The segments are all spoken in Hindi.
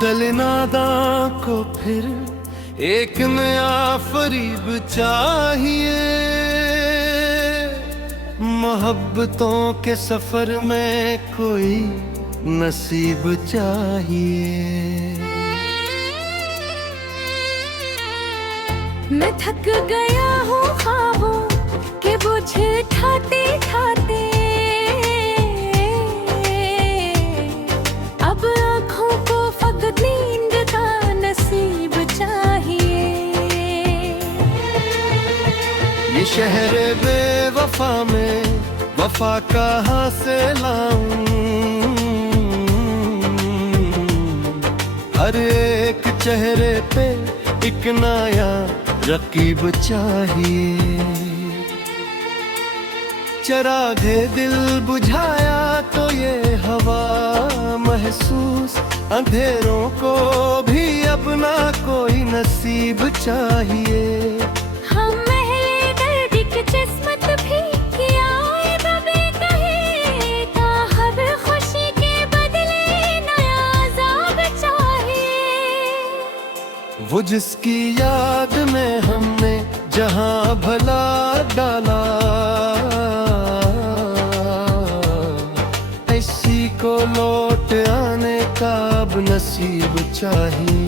दिल नादां को फिर एक नया फरीब चाहिए। मोहब्बतों के सफर में कोई नसीब चाहिए। मैं थक गया हूँ ख्वाबों के बोझ ठाते ठाते, अब आँखों को फकत नींद का नसीब चाहिए। ये शहर बेवफा में वफा कहाँ से लाऊं? हर एक चेहरे पे एक नया रकीब चाहिए। चरागे दिल बुझाया तो ये हवा महसूस, अंधेरों को भी अपना कोई नसीब चाहिए। हम महले दर्द की किस्मत भी किया कभी कहीं का, हर खुशी के बदले नया अज़ाब चाहिए। वो जिसकी याद में हमने जहां भला डाला, इसी को लौट आने का अब नसीब चाहिए।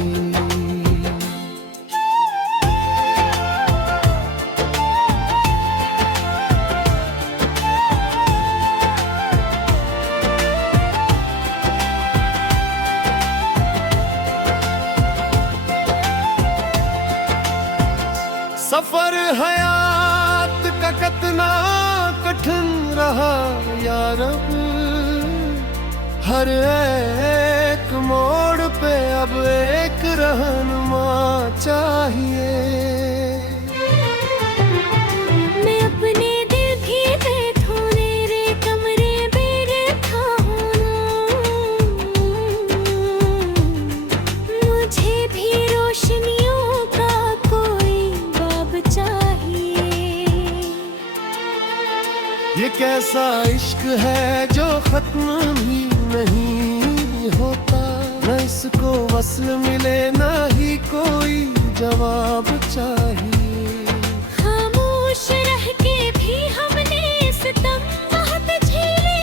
सफर हयात का कितना कठिन रहा यार, हर एक मोड़ पे अब एक रहनुमा चाहिए। मैं अपने दिल की बैठूं मेरे कमरे में रखा हूँ, मुझे भी रोशनियों का कोई बाब चाहिए। ये कैसा इश्क है जो खत्म भी नहीं होता, न इसको वस्ल मिले न ही कोई जवाब चाहिए। खामोश रह के भी हमने सितम बहुत झेले,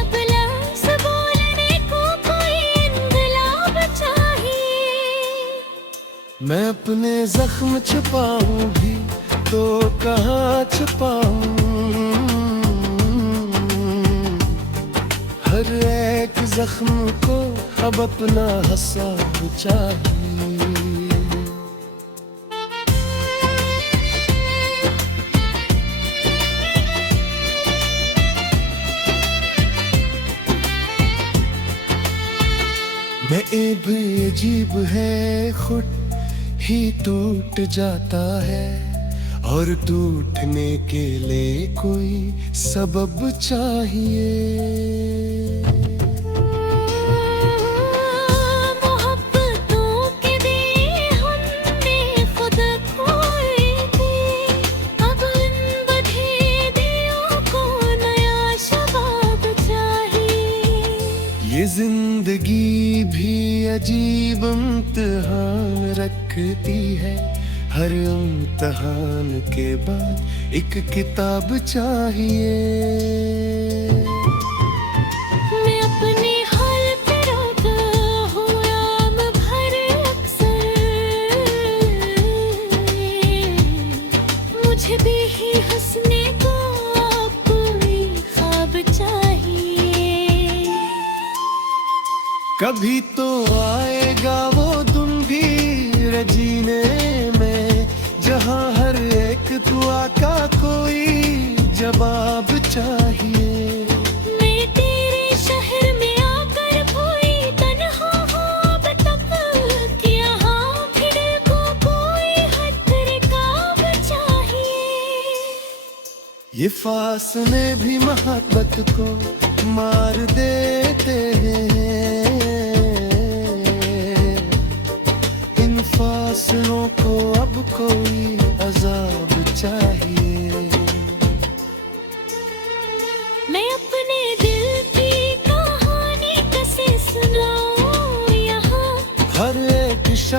अब लफ्ज़ बोलने को कोई इंकलाब चाहिए। मैं अपने जख्म छुपाऊं भी तो कहाँ छुपाऊं? हर एक जख्म को अब अपना हिसाब चाहिए। मैं भी अजीब है, खुद ही टूट जाता है और टूटने के लिए कोई सबब चाहिए। मोहब्बतों के दिए हमने खुद खोए थे, अब इन बंधे दिलों को नया शबाब चाहिए। ये जिंदगी भी अजीब इम्तिहान रखती है, हर इम्तिहान के बाद एक किताब चाहिए। मैं अपने हाल पे रोता हूँ आम भर अक्सर, मुझे भी ही हंसने को कोई ख्वाब चाहिए। कभी तो आएगा वो दिन भी जीने में, जहाँ हर एक दुआ का कोई जवाब चाहिए। मैं तेरे शहर में आकर कोई तन्हा हूँ अब तक, यहाँ भी दिल को कोई हद रिकाब चाहिए। ये फासले भी मोहब्बत को मार देते हैं, इन फासलों को अब कोई अजाब चाहिए। मैं अपने दिल की कहानी कैसे सुनाऊं यहाँ,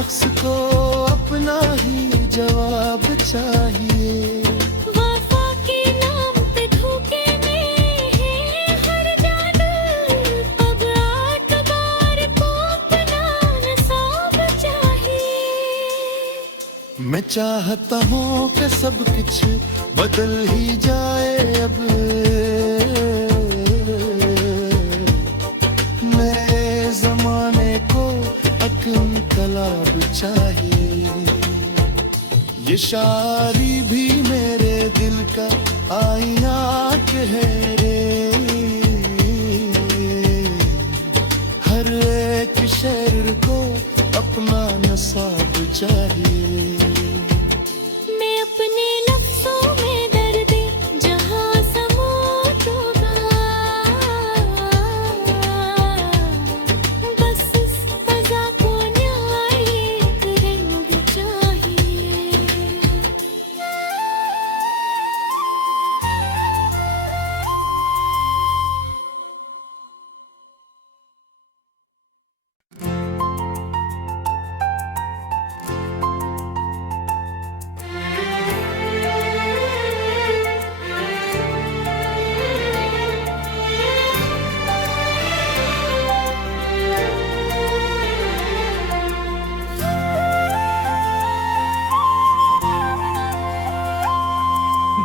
शख्स को अपना ही जवाब चाहिए। वफा के नाम पे धोखे में है हर जादू, अब 8 बार को अपना नसाब चाहिए। मैं चाहता हूँ कि सब कुछ बदल ही जाए अब, नए जमाने को एक इनकलाब चाहिए। ये शायरी भी मेरे दिल का आईना है रे, हर एक शेर को अपना नसाब चाहिए। मैं अपने लफ्ज़ों में दर्द जहां समोटूंगा, बस इस फ़ज़ा को न्याय एक रंग चाहिए।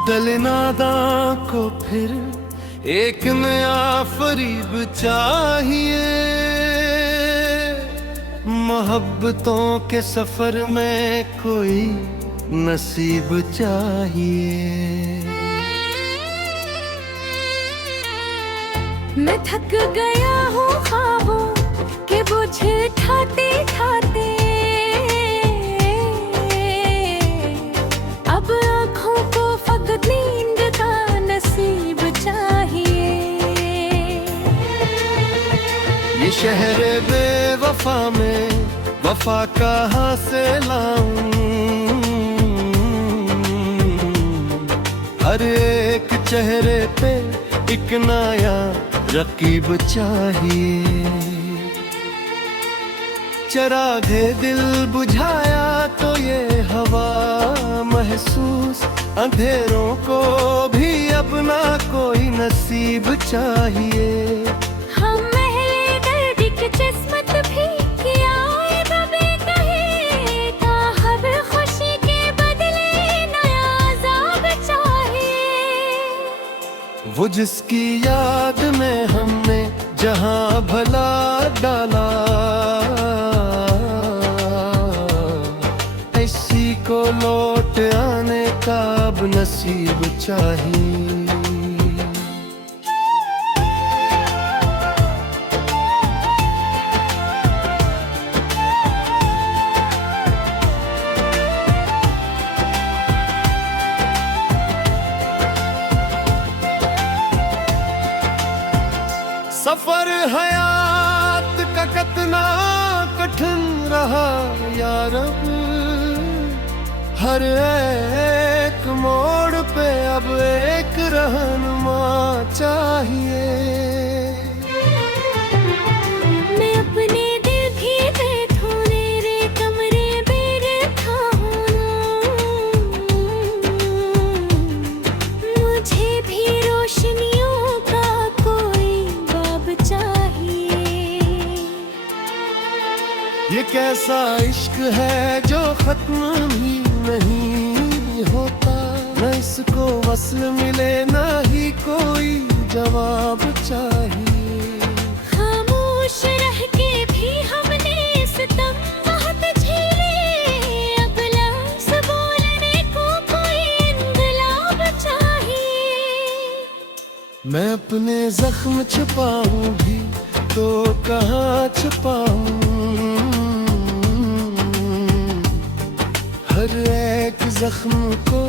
दिल नादा को फिर एक नया फरीब चाहिए, मोहब्बतों के सफर में कोई नसीब चाहिए। मैं थक गया हूँ ख्वाबों के बोझ ठाते ठाते, अब आँखों को फकत नींद का नसीब चाहिए। ये शहर बेवफा में वफा कहाँ से लाऊं, हर एक चेहरे पे एक नया रकीब चाहिए। चरागे दिल बुझाया तो ये हवा महसूस, अंधेरों को भी अपना कोई नसीब चाहिए। हम महले दर्द की किस्मत भी किया है बबे कहे, था हर खुशी के बदले नया अज़ाब चाहिए। वो जिसकी याद में हमने जहां भला डाला, इसी को लौट आने का अब नसीब चाहिए। सफर हयात का कितना कठिन रहा यार, अब हर एक मोड़ पे अब एक रहनुमा चाहिए। मैं अपने दिल भी बैठूं तेरे कमरे में बैठा हूं, मुझे भी रोशनियों का कोई बाब चाहिए। ये कैसा इश्क है जो खत्म भी नहीं होता, न इसको वस्ल मिले ना ही कोई जवाब चाहिए। खामोश रह के भी हमने सितम बहुत झेले, अब लफ्ज़ बोलने को कोई इंकलाब चाहिए। मैं अपने जख्म छुपाऊं भी तो कहाँ छुपाऊं, हर एक जख्म को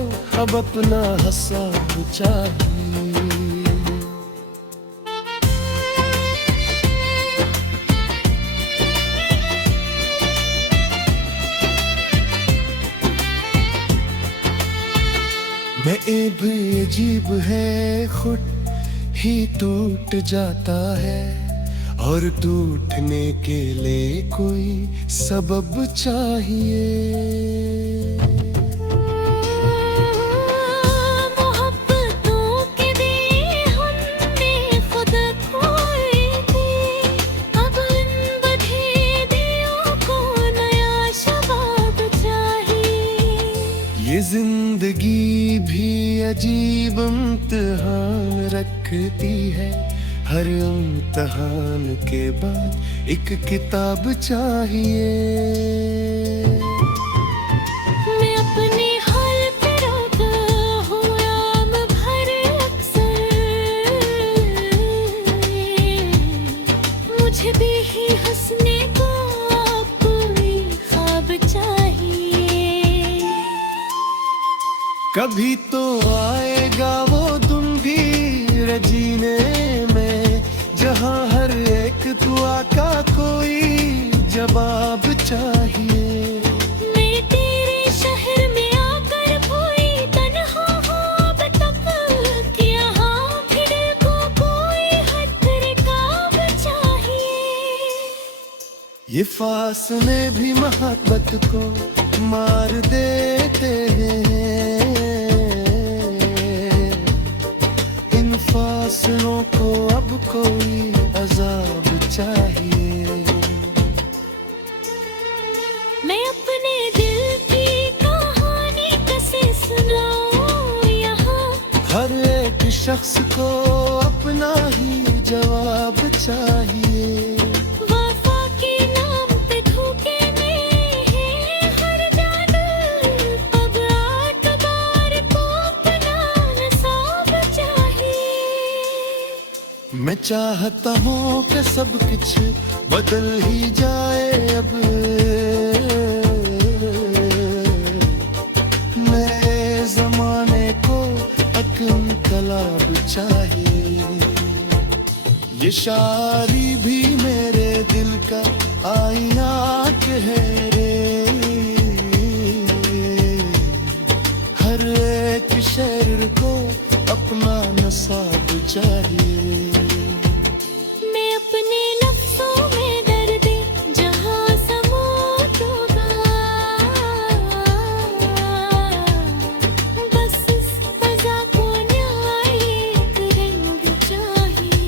अब अपना हिसाब चाहिए। मैं भी अजीब है, खुद ही टूट जाता है और टूटने के लिए कोई सबब चाहिए। मोहब्बतों के दिए हमने खुद खोए थे, अब इन बंधे दियों को नया शबाब चाहिए। ये जिंदगी भी अजीब इम्तिहान रखती है, हर इम्तिहान के बाद एक किताब चाहिए। मैं अपने हाल पे रोता हूँ आम भर अक्सर, मुझे भी ही हंसने को कोई ख्वाब चाहिए। कभी तो आएगा वो दिन भी जीने में, जहाँ हर एक दुआ का कोई जवाब चाहिए। मैं तेरे शहर में आकर खोई तन्हा हूँ अब तक, यहाँ भी दिल को कोई हद रिकाब चाहिए। ये फासले भी मोहब्बत को मार देते हैं, इन फासलों को अब कोई अजाब चाहिए। मैं अपने दिल की कहानी कैसे सुनाऊं यहाँ, हर एक शख्स को अपना ही जवाब चाहिए। वफा के नाम पे धोखे में है हर जादू, अब आतबार को अपना नसाब चाहिए। मैं चाहता हूँ कि सब कुछ बदल ही जाए अब, नए जमाने को एक इनकलाब चाहिए। ये शायरी भी मेरे दिल का आईना है रे, हर एक शेर को अपना नसाब चाहिए। मैं अपने लफ्ज़ों में दर्द जहाँ समो दूंगा, बस इस फ़ज़ा को न्याय एक रंग चाहिए।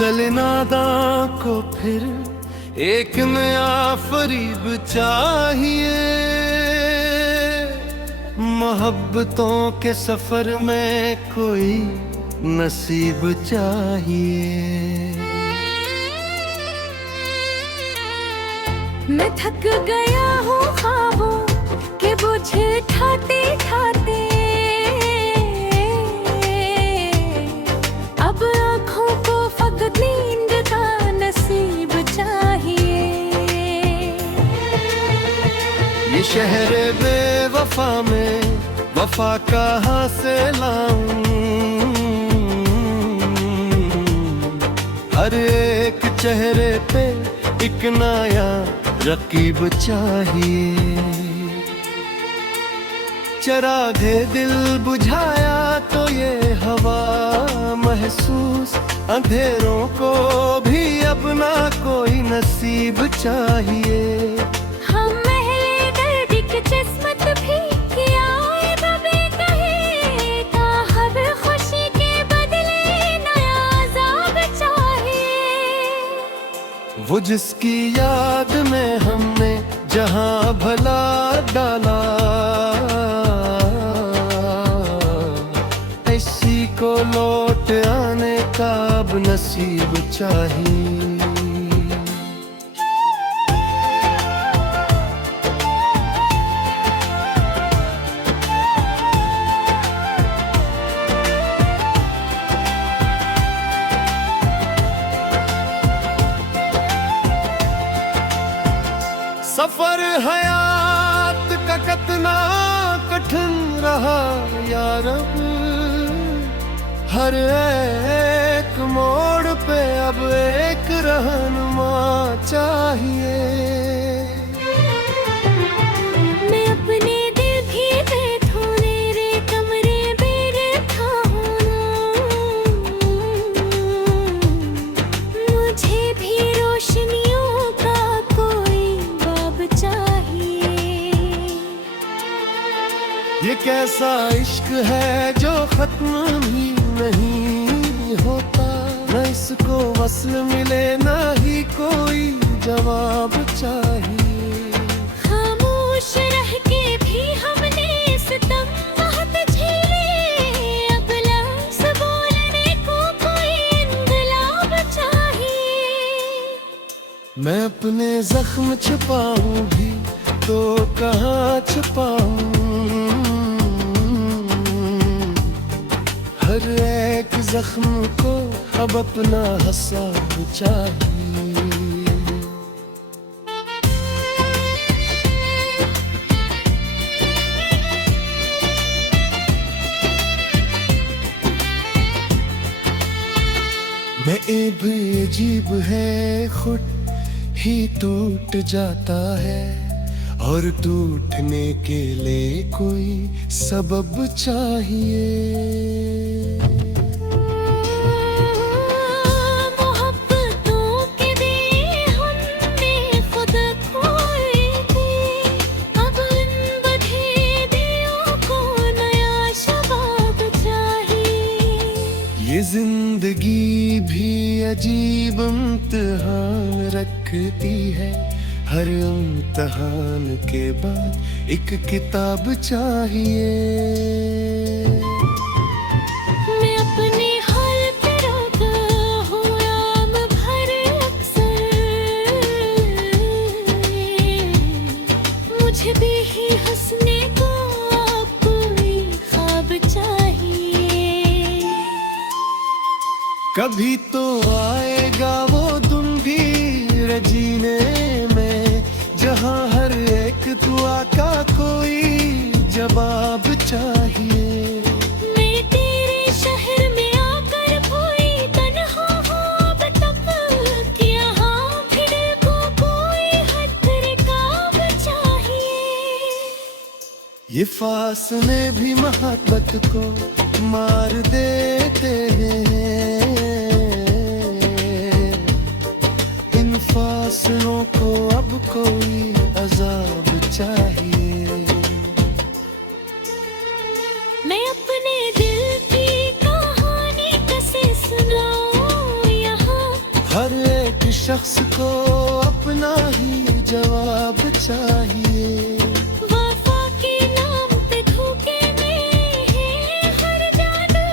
दिल नादा को फिर एक नया फरीब चाहिए, मोहब्बतों के सफर में कोई नसीब चाहिए। मैं थक गया हूँ ख्वाबों के बोझ ठाते ठाते, अब आँखों को फकत नींद का नसीब चाहिए। ये शहर बेवफा में वफा कहाँ से लाऊं, हर एक चेहरे पे एक नया रकीब चाहिए। चरागे दिल बुझाया तो ये हवा महसूस, अंधेरों को भी अब ना कोई नसीब चाहिए। हम महले दर्द की किस्मत भी किया है बबे कहे था, हर खुशी के बदले नया अज़ाब चाहिए। वो जिसकी याद में हमने जहां भला डाला, ऐसी को लौट आने का अब नसीब चाहिए। कहा या रब, हर एक मोड़ पे अब एक रहनुमा चाहिए। मैं अपने दिल भी बैठूं तेरे कमरे में रहता हूँ, मुझे भी रोशनियों का कोई बाब चाहिए। ये कैसा इश्क है जो खत्म भी नहीं होता, न इसको वस्ल मिले ना ही कोई जवाब चाहिए। खामोश रह के भी हमने सितम बहुत झेले, अब लफ्ज़ बोलने को कोई इंकलाब चाहिए। मैं अपने जख्म छुपाऊं भी तो कहाँ छुपाऊं, हर एक जख्म को अब अपना हिसाब चाहिए। मैं भी अजीब है, खुद ही टूट जाता है और टूटने के लिए कोई सबब चाहिए। मोहब्बतों के दिए हमने खुद खोए थे, अब इन बंधे दिलों को नया शबाब चाहिए। ये जिंदगी भी अजीब इम्तिहान रखती है, हर इम्तिहान के बाद एक किताब चाहिए। मैं अपने हाल पे रोता हूँ आम भर अक्सर, मुझे भी ही हंसने को कोई ख्वाब चाहिए। कभी तो आएगा वो दिन भी जीने में, जहाँ हर एक दुआ का कोई जवाब चाहिए। मैं तेरे शहर में आकर कोई तन्हा हूँ अब तक, यहाँ भी दिल को कोई हद रिकाब चाहिए। ये फासले भी मोहब्बत को मार देते हैं, इन फासलों को अब कोई अजाब चाहिए। मैं अपने दिल की कहानी कैसे सुनाऊं यहाँ, हर एक शख्स को अपना ही जवाब चाहिए। वफा के नाम पे धोखे में है हर जादू,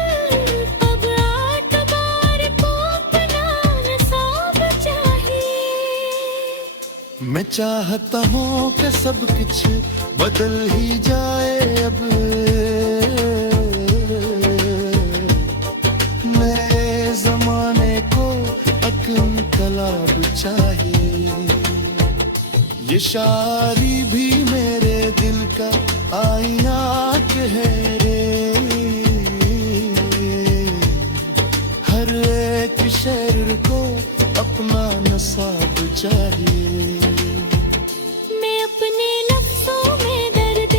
अब आतबार को अपना नसाब चाहिए। मैं चाहता हूँ कि सब कुछ बदल ही जाए अब, नए जमाने को एक इनकलाब चाहिए। ये शायरी भी मेरे दिल का आईना है रे, हर एक शेर को अपना नसाब चाहिए। मैं अपने लफ्ज़ों में दर्द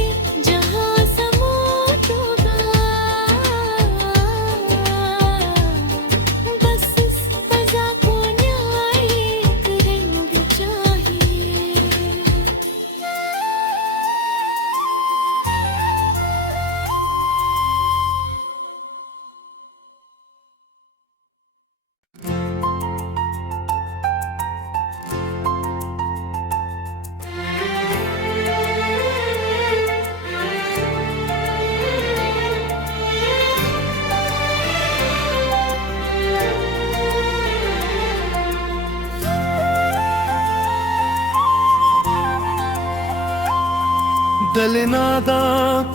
जहाँ समोटूंगा, बस इस फ़ज़ा को न्याय एक रंग चाहिए। दल नादा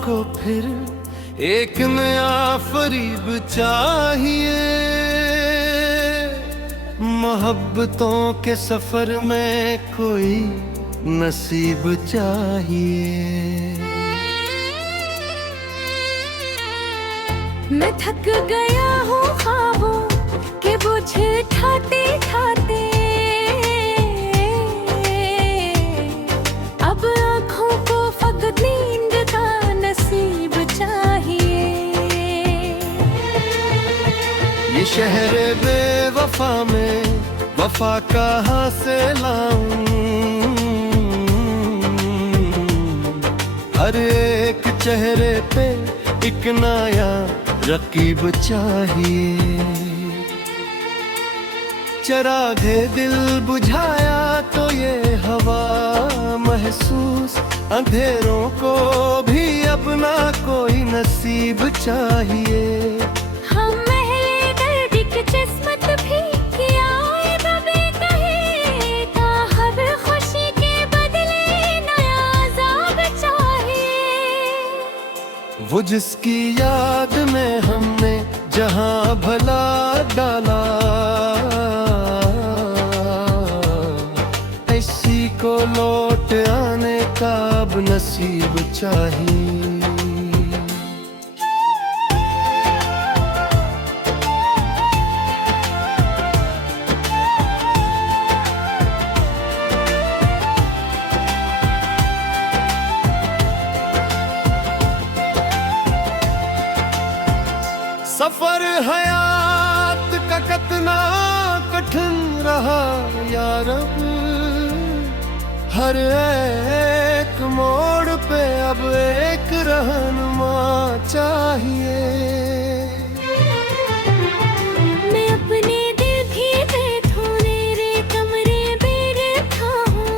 को फिर एक नया फरीब चाहिए, मोहब्बतों के सफर में कोई नसीब चाहिए। मैं थक गया हूँ ख्वाबों के बोझ ठाते ठाते, अब आँखों को फकत नींद का नसीब चाहिए। ये शहर बेवफा में वफा कहाँ से लाऊं, हर एक चेहरे पे एक नया रकीब चाहिए। चरागे दिल बुझाया तो ये हवा महसूस, अंधेरों को भी अपना कोई नसीब चाहिए। हम महले दर्द की किस्मत भी किया है कभी कहीं का, हर खुशी के बदले नया अज़ाब चाहिए। वो जिसकी याद में हमने जहां भला डाला, इसी को लौट आने का अब नसीब चाहिए। सफर हयात का कितना कठिन रहा यार, अब हर एक मोड़ पे अब एक रहनुमा चाहिए। मैं अपने दिल की बैठूं मेरे कमरे बैठा हूँ,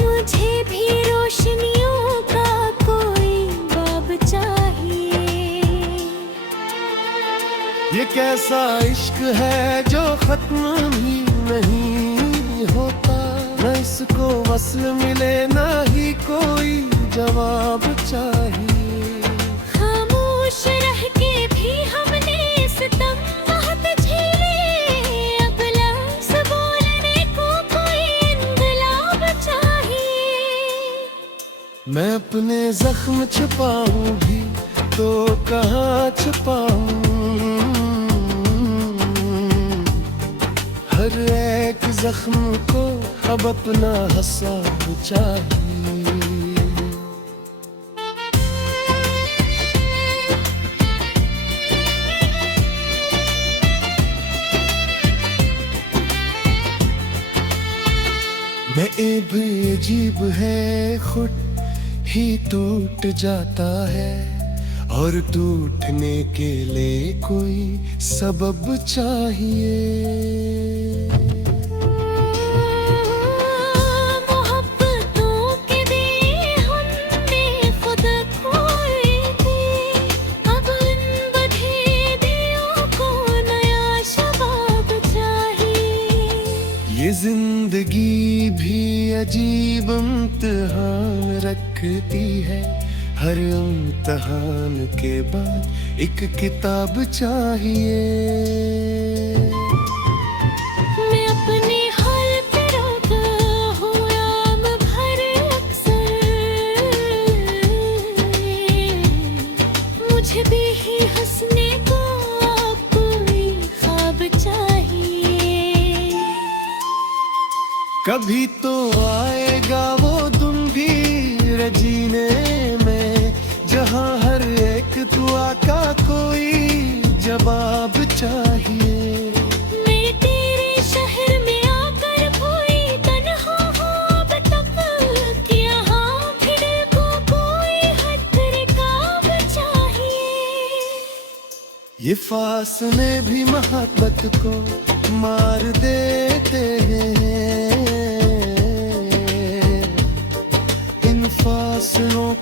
मुझे भी रोशनियों का कोई बाब चाहिए। ये कैसा इश्क है जो खत्म भी नहीं होता, न इसको वस्ल मिले ना ही कोई जवाब चाहिए। खामोश रह के भी हमने सितम बहुत झेले, अब लफ्ज़ बोलने को कोई इनकलाब चाहिए। मैं अपने जख्म छुपाऊं भी तो कहाँ छुपाऊं, हर एक जख्म को अब अपना हिसाब चाहिए। मैं भी अजीब है, खुद ही टूट जाता है, और टूटने के लिए कोई सबब चाहिए। मोहब्बतों के दिए हमने खुद खोए थे, अब इन बंधे दिलों को नया शबाब चाहिए। ये जिंदगी भी अजीब इम्तिहान रखती है, हर इम्तिहान के बाद एक किताब चाहिए। मैं अपने हाल पे रोता हूँ आम भर अक्सर, मुझे भी ही हंसने को कोई ख्वाब चाहिए। कभी तो आएगा वो दिन भी जीने में, जहाँ हर एक दुआ का कोई जवाब चाहिए। मैं तेरे शहर में आकर कोई तन्हा हूँ अब तक, यहाँ भी दिल को कोई हद रिकाब चाहिए। ये फासले भी मोहब्बत को मार देते हैं, इन फासलों